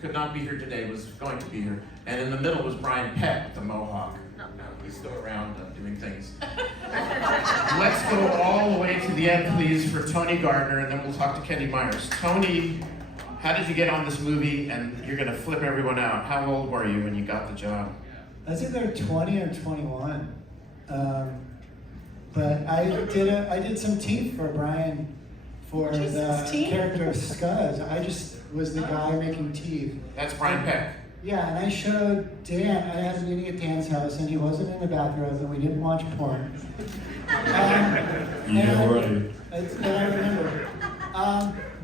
could not be here today, was going to be here. And in the middle was Brian Peck, the Mohawk. He's still around doing things. Let's go all the way to the end, please, for Tony Gardner, and then we'll talk to Kenny Myers. Tony, how did you get on this movie? And you're going to flip everyone out. How old were you when you got the job? I was either 20 or 21. But I did some teeth for Brian for the character of Scuzz. I just was the guy making teeth. That's Brian Peck. Yeah, and I showed Dan. I had a meeting at Dan's house, and he wasn't in the bathrobe, and we didn't watch porn. Yeah, right. That I remember.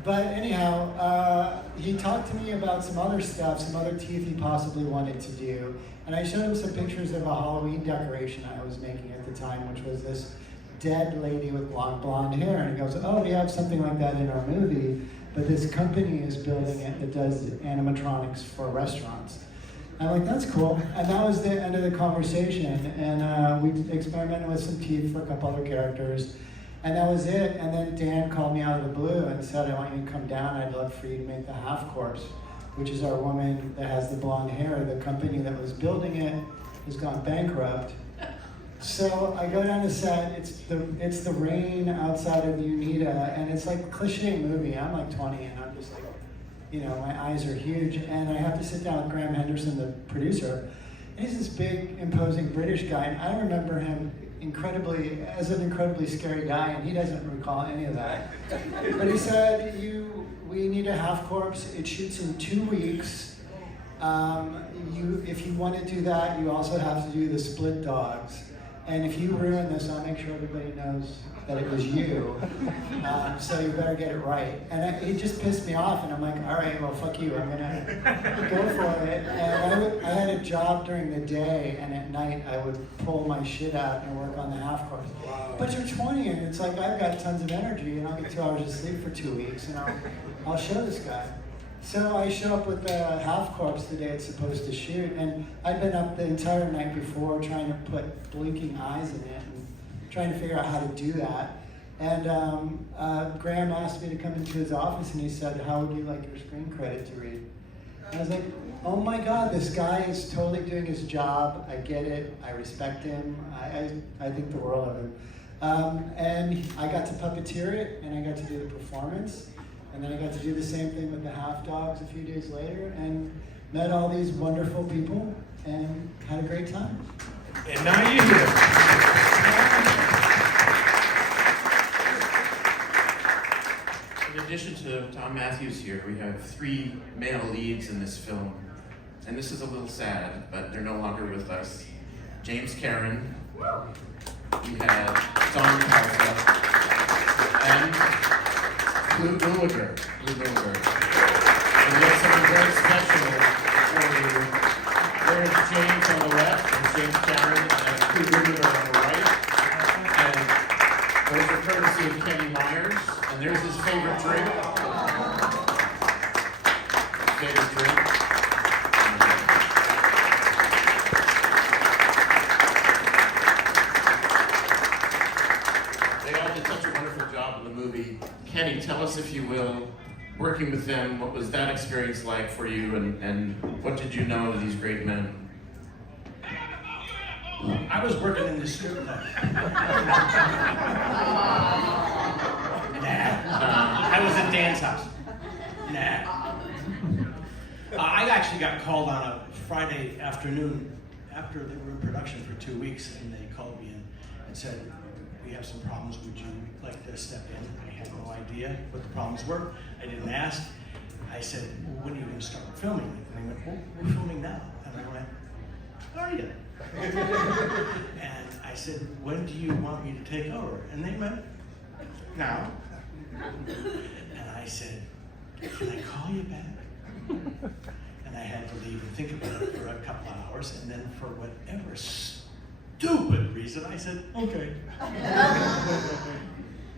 But anyhow, he talked to me about some other stuff, some other teeth he possibly wanted to do. And I showed him some pictures of a Halloween decoration I was making at the time, which was this dead lady with long blonde hair. And he goes, oh, we have something like that in our movie, but this company is building it that does animatronics for restaurants. I'm like, that's cool. And that was the end of the conversation. And we experimented with some teeth for a couple other characters. And that was it. And then Dan called me out of the blue and said, I want you to come down. I'd love for you to make the half course, which is our woman that has the blonde hair. The company that was building it has gone bankrupt. So I go down to set. It's the rain outside of Unita, and it's like a cliche movie. I'm like 20, and I'm just like, you know, my eyes are huge. And I have to sit down with Graham Henderson, the producer. And he's this big, imposing British guy, and I remember him as an incredibly scary guy, and he doesn't recall any of that. But he said, we need a half corpse. It shoots in 2 weeks. If you want to do that, you also have to do the split dogs. And if you ruin this, I'll make sure everybody knows that it was you. So you better get it right. And he just pissed me off, and I'm like, all right, well, fuck you. I'm gonna go for it. And I had a job during the day, and at night I would pull my shit out and work on the half course. Wow. But you're 20, and it's like I've got tons of energy, and I'll get 2 hours of sleep for 2 weeks, and I'll show this guy. So I show up with the half corpse the day it's supposed to shoot, and I'd been up the entire night before trying to put blinking eyes in it and trying to figure out how to do that. And Graham asked me to come into his office, and he said, how would you like your screen credit to read? And I was like, oh my God, this guy is totally doing his job. I get it. I respect him. I think the world of him. And I got to puppeteer it, and I got to do the performance. And then I got to do the same thing with the half dogs a few days later, and met all these wonderful people and had a great time. And now you do. In addition to Tom Matthews here, we have 3 male leads in this film. And this is a little sad, but they're no longer with us. James Caron, we have Don Carter, and Blue Gulliger. And we have something very special for you. There's James on the left, and James Caron, and Blue Gulliger on the right. And those are courtesy of Kenny Myers. And there's his favorite drink. They all did such a wonderful job in the movie. Kenny, tell us, if you will, working with them, what was that experience like for you, and what did you know of these great men? I was working in the strip club. I was at Dan's house. I actually got called on a Friday afternoon after they were in production for 2 weeks, and they called me in and said, we have some problems, would you like to step in? I had no idea what the problems were. I didn't ask. I said, well, when are you going to start filming? And they went, well, we're filming now. And I went, are you? And I said, when do you want me to take over? And they went, now. And I said, can I call you back? And I had to leave and think about it for a couple of hours, and then for whatever stupid reason, I said, okay.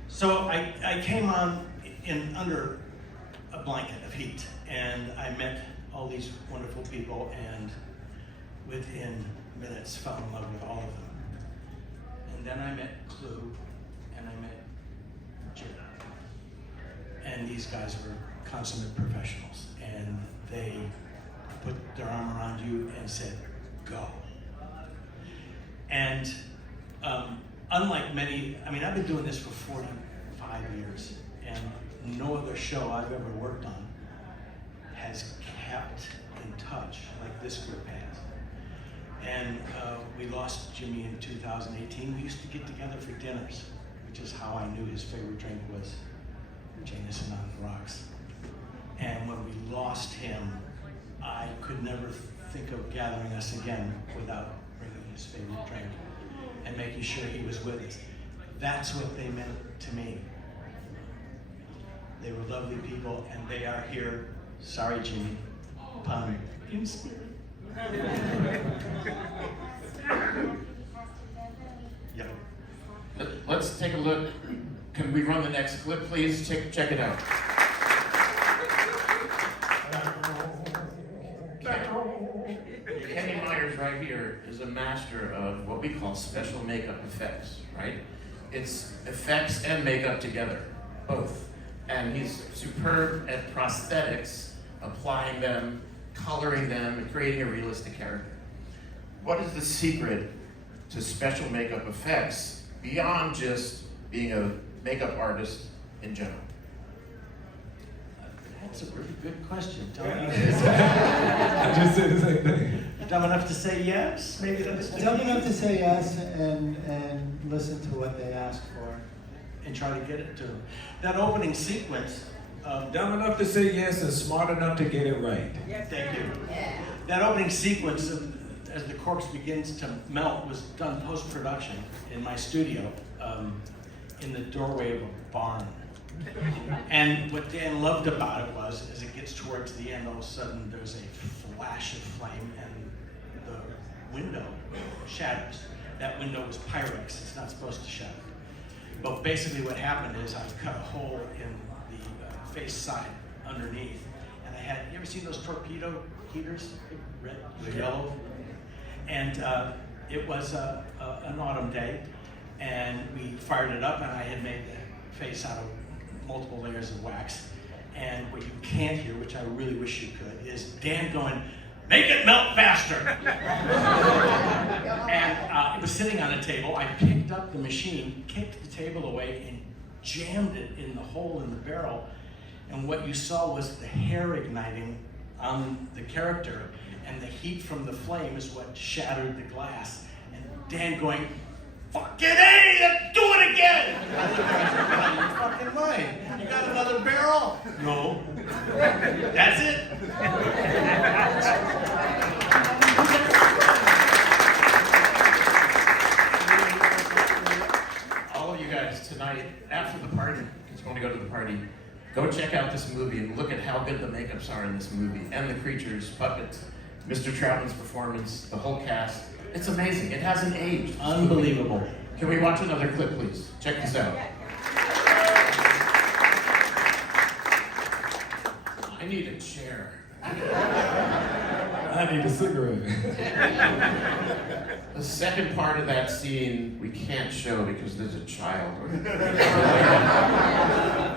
So I came on in under a blanket of heat, and I met all these wonderful people, and within minutes fell in love with all of them. And then I met Clue, and I met Jim. And these guys were consummate professionals, and they put their arm around you and said, go. And unlike many, I mean, I've been doing this for 45 years, and no other show I've ever worked on has kept in touch like this group has. And we lost Jimmy in 2018. We used to get together for dinners, which is how I knew his favorite drink was Jameson on the rocks. And when we lost him, I could never think of gathering us again without bringing his favorite drink and making sure he was with us. That's what they meant to me. They were lovely people, and they are here, sorry Jimmy, pun, in spirit. Yep. Let's take a look. Can we run the next clip, please? Check it out. Kenny Myers right here is a master of what we call special makeup effects, right? It's effects and makeup together, both. And he's superb at prosthetics, applying them, coloring them, and creating a realistic character. What is the secret to special makeup effects beyond just being a makeup artist in general? That's a really good question. Don't you? I just said the same thing. Dumb enough to say yes? Maybe that's Dumb enough to say yes and listen to what they ask for. and try to get it to them. That opening sequence. Dumb enough to say yes and smart enough to get it right. Thank you. That opening sequence, as the corpse begins to melt, was done post-production in my studio, in the doorway of a barn. And what Dan loved about it was, as it gets towards the end, all of a sudden there's a flash of flame and the window shatters. That window was Pyrex, it's not supposed to shatter. But basically what happened is I cut a hole in the face side underneath. And I had, you ever seen those torpedo heaters? Red, yellow? And it was an autumn day, and we fired it up, and I had made the face out of multiple layers of wax. And what you can't hear, which I really wish you could, is Dan going, "Make it melt faster!" And it was sitting on a table. I picked up the machine, kicked the table away, and jammed it in the hole in the barrel. And what you saw was the hair igniting on the character, and the heat from the flame is what shattered the glass. And Dan going, "Fucking A, let's do it again!" I think you're out of your fucking mind. You got another barrel? No. That's it. All of you guys tonight, after the party, because you want to go to the party, go check out this movie and look at how good the makeups are in this movie, and the creatures, puppets, Mr. Troutman's performance, the whole cast. It's amazing. It hasn't aged. Unbelievable. Can we watch another clip, please? Check this out. I need a chair. I need a cigarette. The second part of that scene we can't show because there's a child.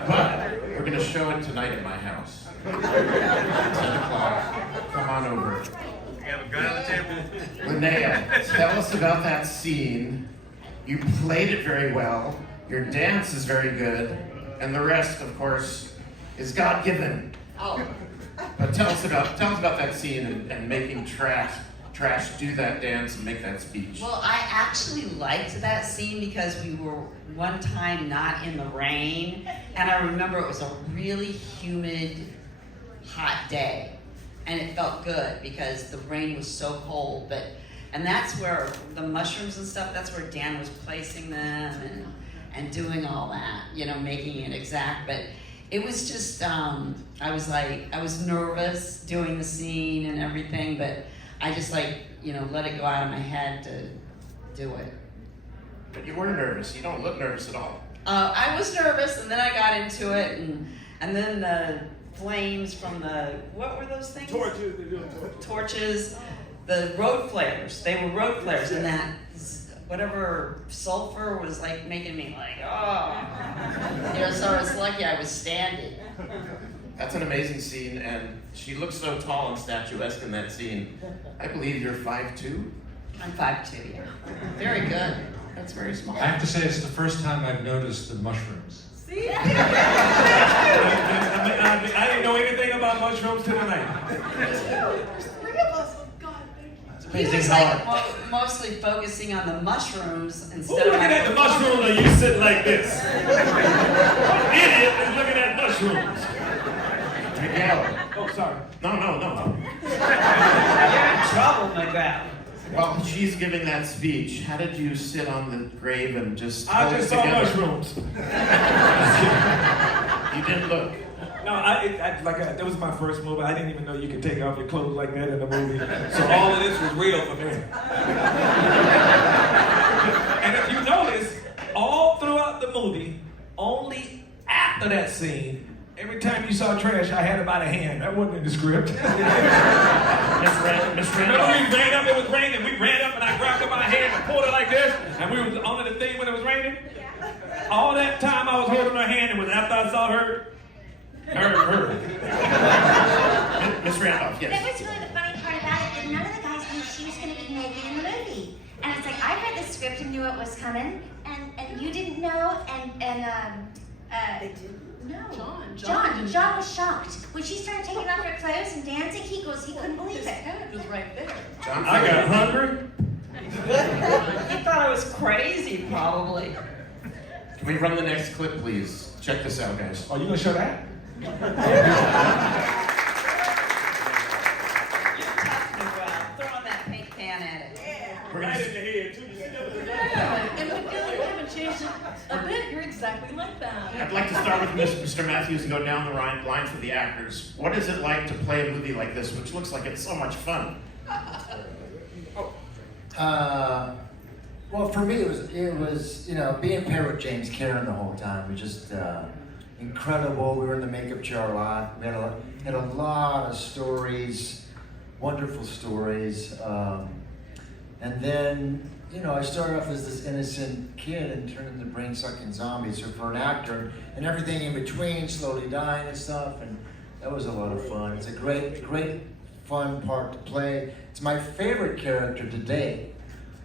But we're going to show it tonight at my house. 10 o'clock. Come on over. We have a gun on the table. Linnea, tell us about that scene. You played it very well. Your dance is very good. And the rest, of course, is God-given. Oh, But tell us about that scene and making Trash do that dance and make that speech. well, I actually liked that scene because we were one time not in the rain, and I remember it was a really humid, hot day, and it felt good because the rain was so cold. And that's where the mushrooms and stuff, that's where Dan was placing them and doing all that, making it exact. But it was just, I was nervous doing the scene and everything, but I just let it go out of my head to do it. But you were nervous. You don't look nervous at all. I was nervous, and then I got into it, and then the flames from what were those things? Torches, they're doing torches. Torches, the road flares. They were road flares, and that whatever sulfur was making me so I was lucky I was standing. That's an amazing scene, and she looks so tall and statuesque in that scene. I believe you're 5'2"? I'm 5'2", yeah. Very good. That's very small. I have to say it's the first time I've noticed the mushrooms. I didn't know anything about mushrooms till tonight. He was like mostly focusing on the mushrooms Who's instead of looking at the mushrooms and you sitting like this? What idiot is looking at mushrooms? Miguel. Oh, sorry. No. You're in trouble, Miguel. While she's giving that speech, how did you sit on the grave and just I hold just it saw together? mushrooms. You didn't look. No, that was my first movie. I didn't even know you could take off your clothes like that in a movie. So all of this was real for me. And if you notice, all throughout the movie, only after that scene, every time you saw trash, I had it by the hand. That wasn't in the script. Miss Remember Randolph. we ran up, it was raining, we ran up and I grabbed up my hand and pulled it like this, and we was on the thing when it was raining. All that time I was holding her hand, it was after I saw her. Miss Randolph, That yes. was really the funny part about it, that none of the guys knew she was going to be naked in the movie. And it's like, I read the script and knew it was coming, and you didn't know, they didn't? No. John was shocked. When she started taking off her clothes and dancing, he couldn't believe it. It was right there. John, I got hungry. He thought I was crazy, probably. Can we run the next clip, please? Check this out, guys. Oh, you gonna show that? You're tough, Miguel. Throwing that pink pan at it. Right in the head, too. Yeah, and Miguel, you haven't changed it a bit. You're exactly like that. I'd like to start with Mr. Matthews and go down the line for the actors. What is it like to play a movie like this, which looks like it's so much fun? Well, for me, it was being paired with James Cameron the whole time was just incredible. We were in the makeup chair a lot. We had a lot of stories, wonderful stories, and then I started off as this innocent kid and turned into brain-sucking zombie. So for an actor and everything in between, slowly dying and stuff, and that was a lot of fun. It's a great fun part to play. It's my favorite character to date.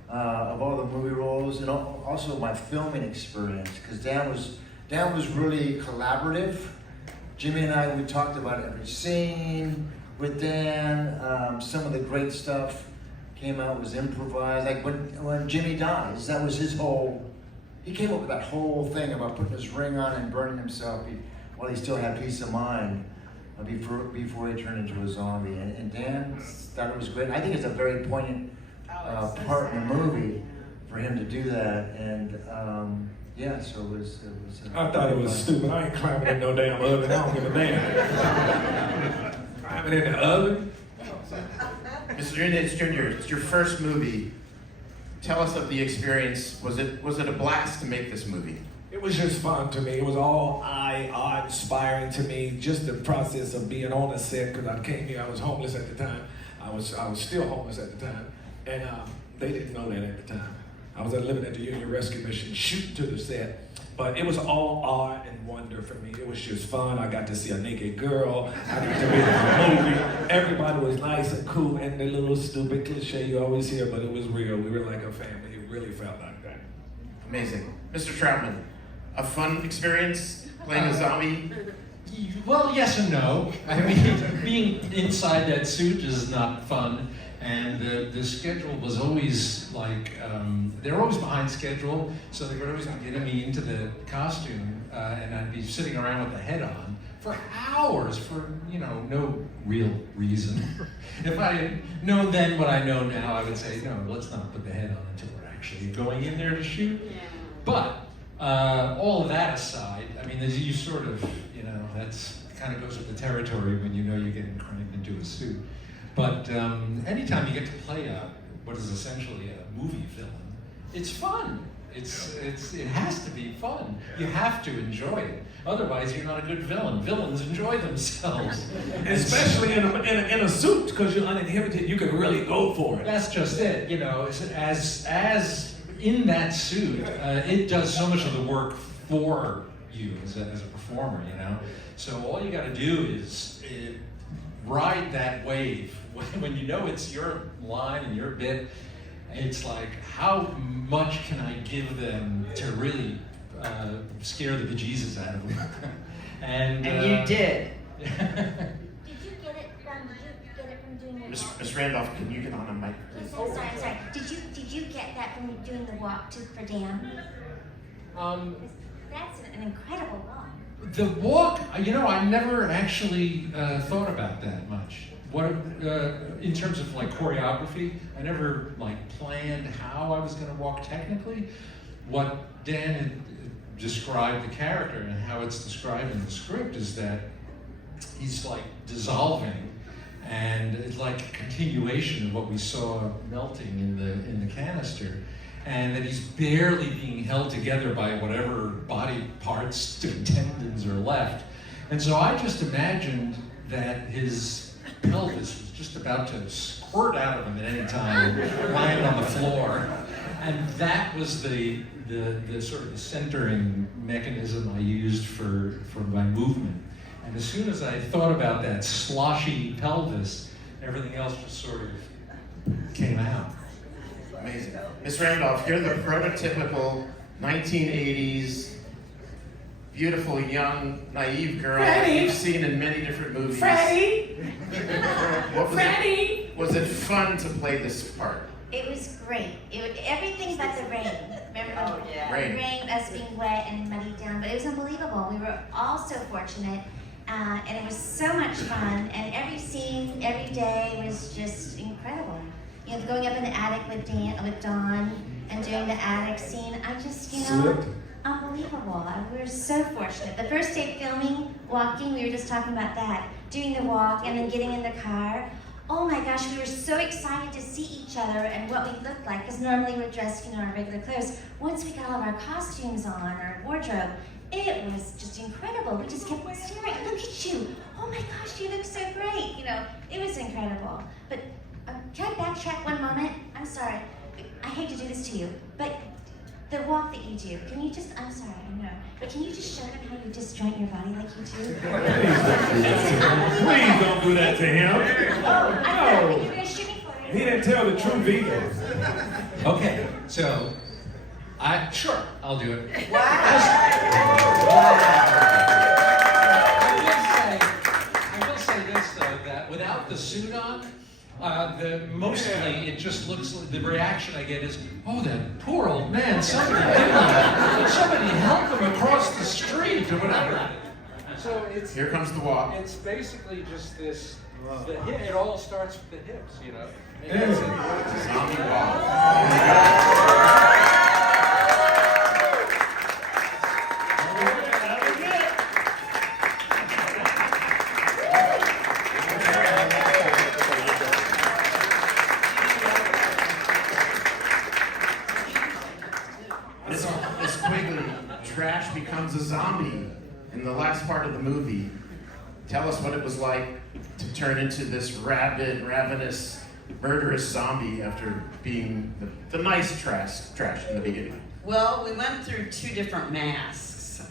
Of all the movie roles, and also my filming experience, because Dan was really collaborative. Jimmy and I, we talked about every scene with Dan. Some of the great stuff came out, was improvised. Like when Jimmy dies, that was his whole. He came up with that whole thing about putting his ring on and burning himself while he still had peace of mind before he turned into a zombie. And Dan thought it was great. I think it's a very poignant part in the movie for him to do that, and so it was I thought it was stupid. I ain't climbing in no damn oven. I don't give a damn. Climbing in the oven. Mr. Hernandez Jr., it's your first movie. Tell us of the experience. Was it a blast to make this movie? It was just fun to me. It was all awe-inspiring to me. Just the process of being on the set, because I came here. I was homeless at the time. I was still homeless at the time. And they didn't know that at the time. I was living at the Union Rescue Mission, shooting to the set. But it was all art and wonder for me. It was just fun. I got to see a naked girl. I got to be in a movie. Everybody was nice and cool, and the little stupid cliche you always hear, but it was real. We were like a family. It really felt like that. Amazing. Mr. Troutman, a fun experience playing a zombie? Well, yes and no. I mean, being inside that suit is not fun. And the schedule was always like, they were always behind schedule, so they would always be getting me into the costume, and I'd be sitting around with the head on for hours for, no real reason. If I had known then what I know now, I would say, no, let's not put the head on until we're actually going in there to shoot. But all of that aside, I mean, you sort of, that's kind of goes with the territory when you know you're getting cranked into a suit. But anytime you get to play what is essentially a movie villain, it's fun. It has to be fun. You have to enjoy it. Otherwise, you're not a good villain. Villains enjoy themselves, Especially in a suit, because you're uninhibited. You can really go for it. That's just it. As in that suit, it does so much of the work for you as a performer, you know? So all you gotta do is ride that wave. When you know it's your line and your bit, it's like, how much can I give them to really scare the bejesus out of them? and you did. Did you get it from doing the walk? Miss Randolph, can you get on a mic, please? I'm sorry. Did you get that from doing the walk to Verdam? That's an incredible walk. The walk, you know, I never actually thought about that much. What in terms of like choreography, I never like planned how I was going to walk technically. What Dan had described the character and how it's described in the script is that he's like dissolving, and it's like a continuation of what we saw melting in the canister. And that he's barely being held together by whatever body parts and tendons are left. And so I just imagined that his pelvis was just about to squirt out of him at any time and land on the floor. And that was the sort of the centering mechanism I used for my movement. And as soon as I thought about that sloshy pelvis, everything else just sort of came out. Amazing. Miss Randolph, you're the prototypical 1980s beautiful, young, naive girl Freddie. you've seen in many different movies. Freddie! What was Freddie! Was it fun to play this part? It was great. Everything but the rain. Remember the Rain. rain, us being wet and muddied down, but it was unbelievable. We were all so fortunate, and it was so much fun. And every scene, every day was just incredible. You know, going up in the attic with Dawn and doing the attic scene. I just, Slipped. unbelievable. We were so fortunate. The first day filming, walking, we were just talking about that. Doing the walk and then getting in the car. Oh my gosh, we were so excited to see each other and what we looked like, because normally we're dressed, in our regular clothes. Once we got all of our costumes on, our wardrobe, it was just incredible. We just kept staring. Look at you. Oh my gosh, you look so great. It was incredible. But can I backtrack one moment? I'm sorry. I hate to do this to you, but the walk that you do, can you just, I'm sorry, I know, but can you just show them how you disjoint your body like you do? Please don't do that to him. Oh, I know, but you're going to shoot me for it. He didn't tell the truth either. Okay, so sure, I'll do it. I will say this though, that without the suit on, mostly it just looks like the reaction I get is, oh, that poor old man, somebody help him across the street or whatever. So Here comes the walk. It's basically just this, it all starts with the hips, you know. Zombie walk. Miss Quigley, Trash becomes a zombie in the last part of the movie. Tell us what it was like to turn into this rabid, ravenous, murderous zombie after being the nice trash in the beginning. Well, we went through 2 different masks.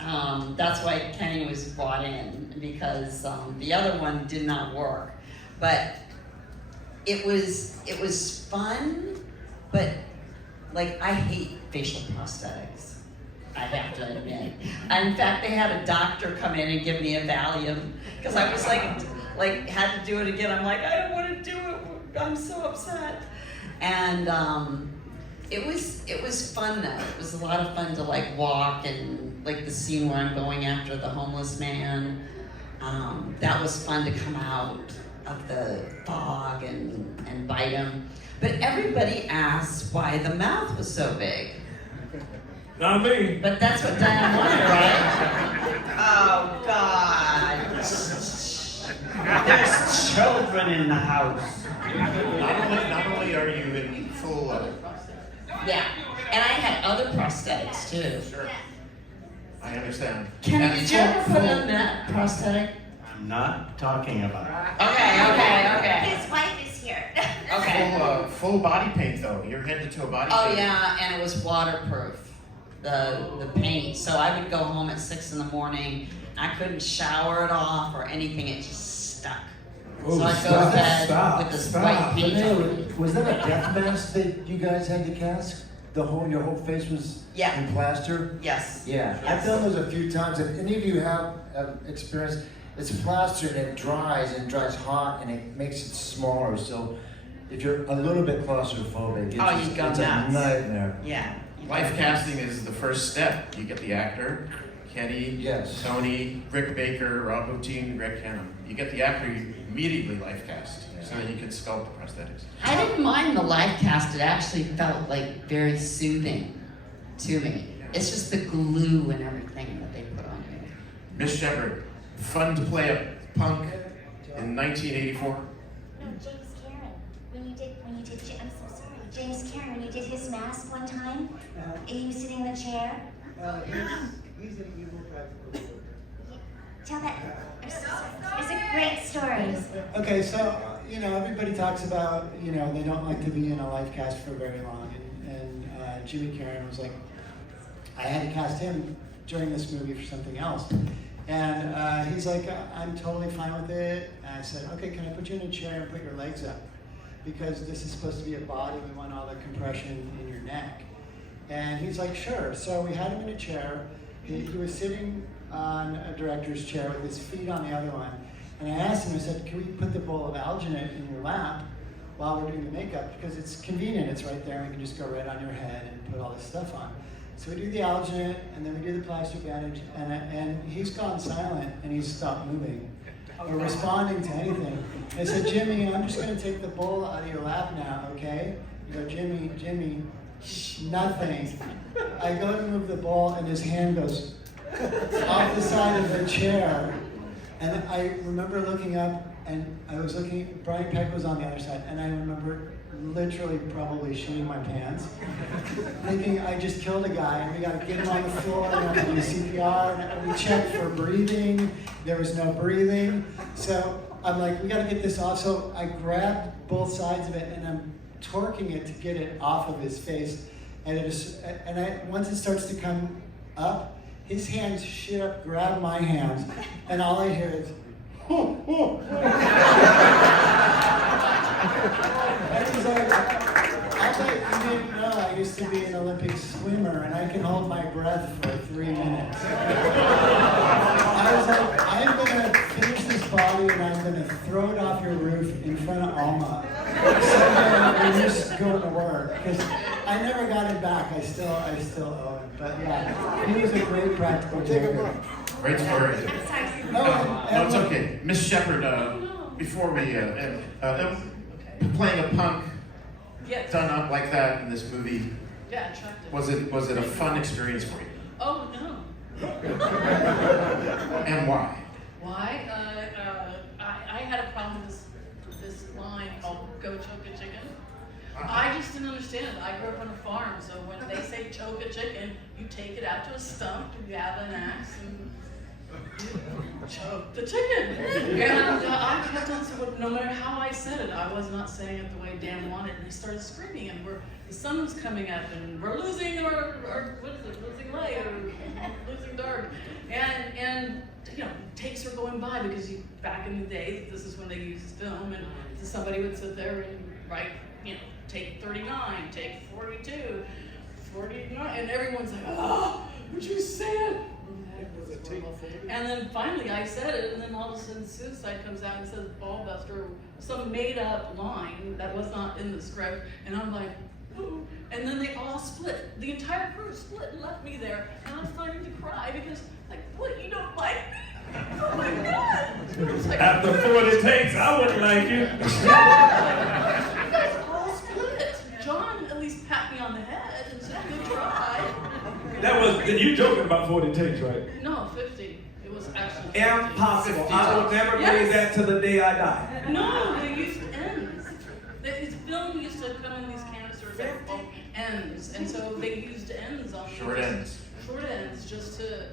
That's why Kenny was brought in, because the other one did not work. But it was fun, but like, I hate facial prosthetics, I have to admit. In fact, they had a doctor come in and give me a Valium, because I was like had to do it again. I'm like, I don't want to do it, I'm so upset. And it was fun though. It was a lot of fun to like walk, and like the scene where I'm going after the homeless man. That was fun to come out of the fog and bite him. But everybody asked why the mouth was so big. Not me. But that's what Diane wanted, right? Oh, God. There's children in the house. Not only are you in full Yeah, and I had other prosthetics too. Sure. I understand. Kenny, And did you ever put on that prosthetic? I'm not talking about it. Okay. His wife is here. Okay. Full body paint though. You're headed to a body Oh paint. yeah, and it was waterproof. the paint. So I would go home at 6 in the morning. I couldn't shower it off or anything. It just stuck. Ooh, so I'd go to bed with this white paint on. Was that a death mask that you guys had to cast? Your whole face was in plaster? Yes. Yeah, Yes. I've done those a few times. If any of you have experience, it's plaster and it dries hot and it makes it smaller. So if you're a little bit claustrophobic, you go it's nuts. a nightmare. Yeah. Life casting is the first step. You get the actor, Kenny, Tony, Rick Baker, Rob Bottin, Greg Canham. You get the actor, you immediately life cast, so that you can sculpt the prosthetics. I didn't mind the life cast. It actually felt like very soothing to me. It's just the glue and everything that they put on you. Miss Shepard, fun to play a punk in 1984. No, James Karen. When you did, I'm so sorry. James Karen, when you did his mask one time, he was sitting in the chair. He's an evil practical. Tell that. I'm so sorry. It's a great story. Okay, so, everybody talks about, they don't like to be in a life cast for very long. And Jimmy Karen was like, I had to cast him during this movie for something else. And he's like, I'm totally fine with it. And I said, okay, can I put you in a chair and put your legs up? Because this is supposed to be a body, we want all the compression in your neck. And he's like, sure. So we had him in a chair. He was sitting on a director's chair with his feet on the other one. And I asked him, I said, can we put the bowl of alginate in your lap while we're doing the makeup? Because it's convenient, it's right there, and we can just go right on your head and put all this stuff on. So we do the alginate, and then we do the plastic bandage, and he's gone silent, and he's stopped moving or responding to anything. I said, Jimmy, I'm just gonna take the bowl out of your lap now, okay? You go, Jimmy, nothing. I go to move the bowl, and his hand goes off the side of the chair. And I remember looking up, and Brian Peck was on the other side, and I remember literally probably shitting my pants, thinking I just killed a guy, and we gotta get him on the floor, and we have to do CPR, and we checked for breathing, there was no breathing. So I'm like, we gotta get this off. So I grabbed both sides of it, and I'm torquing it to get it off of his face. And once it starts to come up, his hands shit up, grab my hands, and all I hear is, And he's like, I thought you didn't know I used to be an Olympic swimmer, and I can hold my breath for 3 minutes. I was like, I'm gonna finish this body, and I'm gonna throw it off your roof in front of Alma. So we just go to work, because I never got it back. I still owe him. But yeah, he was a great practical joker. Great story. No, it's okay. Miss Shepard, before we, playing a punk done up like that in this movie, Yeah, attractive. was it a fun experience for you? Oh, no. And why? Why? I had a problem with this line called "Go Choke a Chicken." I just didn't understand. I grew up on a farm, so when they say choke a chicken, you take it out to a stump, you have an axe, and you choke the chicken. And I kept on saying, no matter how I said it, I was not saying it the way Dan wanted. And he started screaming, and the sun was coming up, and we're losing our what is it, losing light or losing dark. And takes were going by because back in the day, this is when they used film, and somebody would sit there and write, take 39, take 42, 49, and everyone's like, oh, would you say it? And then finally I said it, and then all of a sudden Suicide comes out and says ball buster, some made up line that was not in the script, and I'm like, ooh. And then they all split. The entire crew split and left me there, and I'm starting to cry because, like, what, you don't like me? Oh my God! Like, after 40 takes, I wouldn't like you. You guys all split. John at least pat me on the head and said, good try. You joking about 40 takes, right? No, 50. It was actually 50. Impossible. I will never believe that till the day I die. No, they used ends. This film used to come in these canisters that were ends, and so they used ends on Short ends. Short ends, just to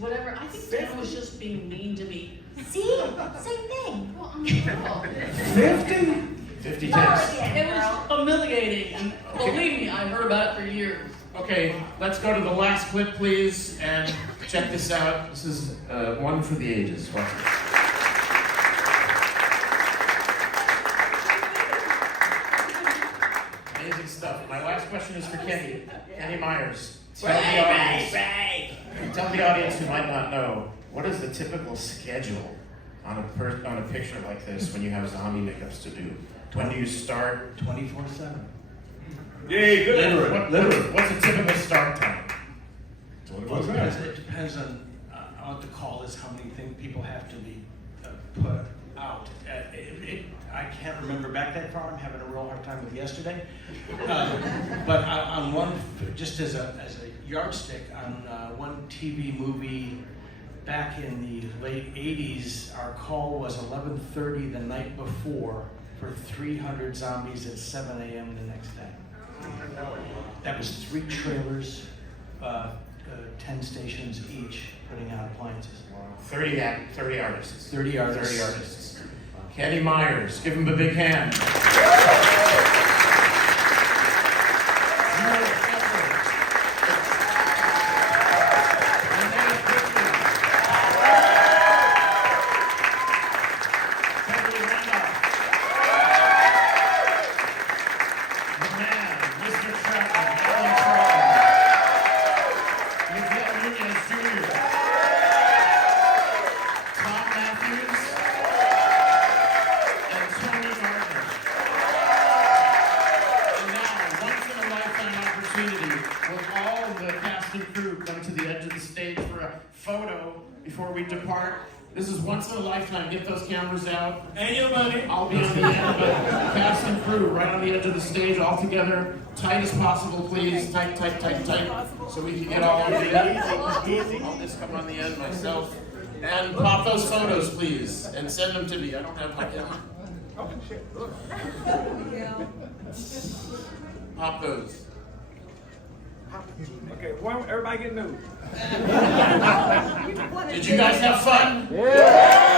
whatever. I think Dan was just being mean to me. See? Same thing. Well, I'm a girl. 50? 50 Follow takes. again, It was girl. humiliating, and believe me, I've heard about it for years. Okay, let's go to the last clip, please, and check this out. This is one for the ages. Watch this. Amazing stuff. My last question is for Kenny. Kenny Myers. Tell the audience who might not know, what is the typical schedule on a picture like this when you have zombie makeups to do? When do you start? 24/7. Yay, good. What's a typical start time? It depends on what the call is, how many things people have to be put out. I can't remember back that far. I'm having a real hard time with yesterday. But on one, just as a yardstick, on one TV movie back in the late 80s, our call was 11:30 the night before for 300 zombies at 7 a.m. the next day. That was 3 trailers, 10 stations each, putting out appliances. 30 artists. 30 artists. 30 artists. Kenny Myers, give him a big hand. Before we depart, this is once in a lifetime. Get those cameras out. And your money. I'll be on the end, but cast and crew right on the edge of the stage, all together, tight as possible, please. Tight, so we can get all of it. I'll just come on the end myself. And pop those photos, please, and send them to me. I don't have my camera. Pop those. Okay, everybody get nude. Did you guys have fun? Yeah!